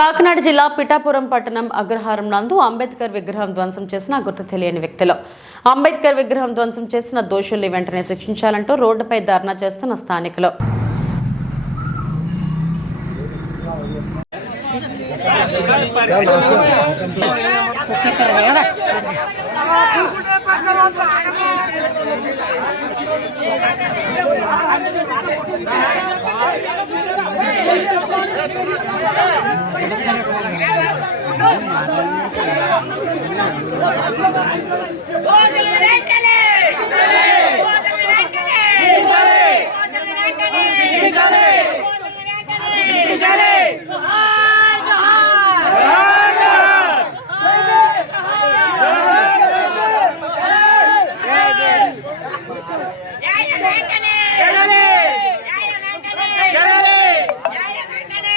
కాకినాడ జిల్లా పిఠాపురం పట్టణం అగ్రహారం నందు అంబేద్కర్ విగ్రహం ధ్వంసం చేసిన గుర్తు తెలియని వ్యక్తులు. అంబేద్కర్ విగ్రహం ధ్వంసం చేసిన దోషుల్ని వెంటనే శిక్షించాలంటూ రోడ్డుపై ధర్నా చేస్తున్న స్థానికులు. భోజనం వెంటనే భోజనం వెంటనే భోజనం వెంటనే భోజనం వెంటనే జోహార్ జోహార్ న్యాయం వెంటనే న్యాయం వెంటనే న్యాయం వెంటనే